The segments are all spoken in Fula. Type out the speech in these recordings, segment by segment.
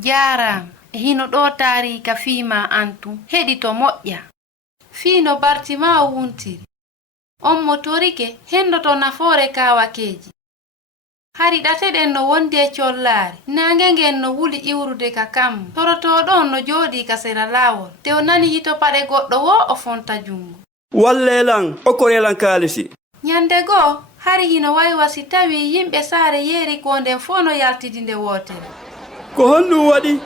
Jaram, hino ɗo taarika fiima antu heɗito moƴƴa. Fiino Bartimawo wuntiri. On mo torike hendoto nafoore kaawakeeji. Hari ɗateɗen no wondi e collaare, naange ngen no wuli iwrude ka kammo. Torotoɗon no jooɗi ka sera laawol, te o nani hito paɗe goɗɗo wo o fonta jungo. Wallelan, o korelan kaalisi. Nyande goo, hari hino waywasi tawi yimɓe saare yeeri ko nden fo no yaltidinde wootere. Ko honɗum waɗi?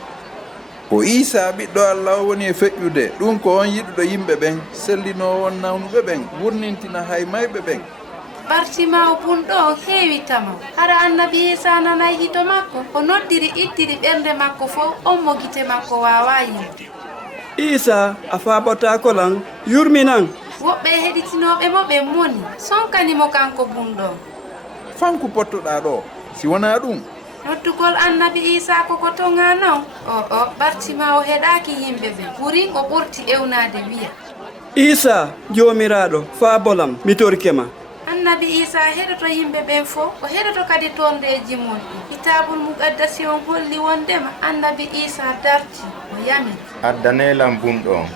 Ko Isa ɓiɗɗo Allah woni e feƴƴude, ɗum ko on yiɗuɗo yimɓe ɓen, sellinowo on nawnuɓe ɓen, wurnintina hay mayɓe ɓen. Bartimawo bunɗo heewi tamaw. Hara annabi Isa nanay hito makko, o noddiri ittiri ɓernde makko fof, on mo gite makko wawa yimde. Isa a faabotako lan yurminan. Woɓɓe heɗitinoɓe mo ɓe moni, sonkanimo kanko bunɗo. Fanku pottoɗa ɗo, si wona ɗum. Noddugol annabi Isa koko tonga non. Bartimawo heɗaki yimɓe ɓe, ɓurin o ɓurti ewnade wiya. Isa jomiraɗo faabolam mi torkema. Annabi Isa heɗoto yimɓe ɓen fof, o heɗoto kadi tondeeji mon ɗi. Kitabul muqaddasi on holli wondema annabi Isa darti o yami. Addanelam bunɗo.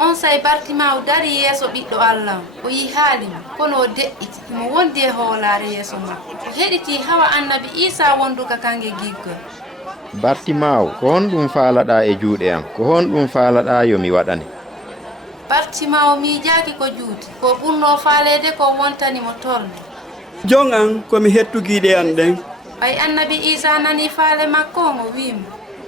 On say Bartimawo dari yeeso ɓiɗɗo Allah o yi haalimo kono o de'iti mo wondi e hoolaare yeeso makko. O heɗiti hawa annabi Isa wonduka kange giggol. Bartimawo, ko honɗum faalaɗa e juuɗe am? Ko honɗum faalaɗa yo mi waɗane? Bartimawo miijaaki ko juuti, ko ɓurno faaleede ko wontanimo tornde. Jon an komi hettugiiɗe an ɗen. Ɓay annabi Isa nani faale makko o wiimo.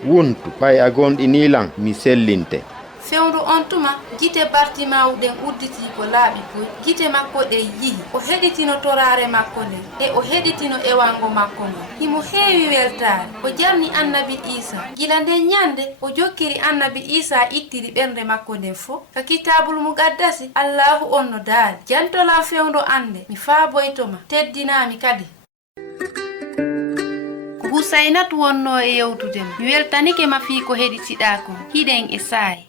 Wuntu, pay a gonɗinilan mi sellinte. Fewndu on tuma gite Bartimawo ɗen udditi ko laaɓi boy, gite makko ɗen yihi. O heɗitino toraare makko nden e o heɗitino ewango makko ngon. Himo heewi weltaare. O jarni annabi Isa. Gila nden nyande o jokkiri annabi Isa ittiri ɓernde makko nden fof. Ka kitabul muqaddasi Allahu on no daali. Jantolan fewndu ande mi faaboytoma teddinami kadi. Ko Husaynatu wonno e yewtude mi weltanike ma fii ko heɗitiɗa ko hiɗen e saayi.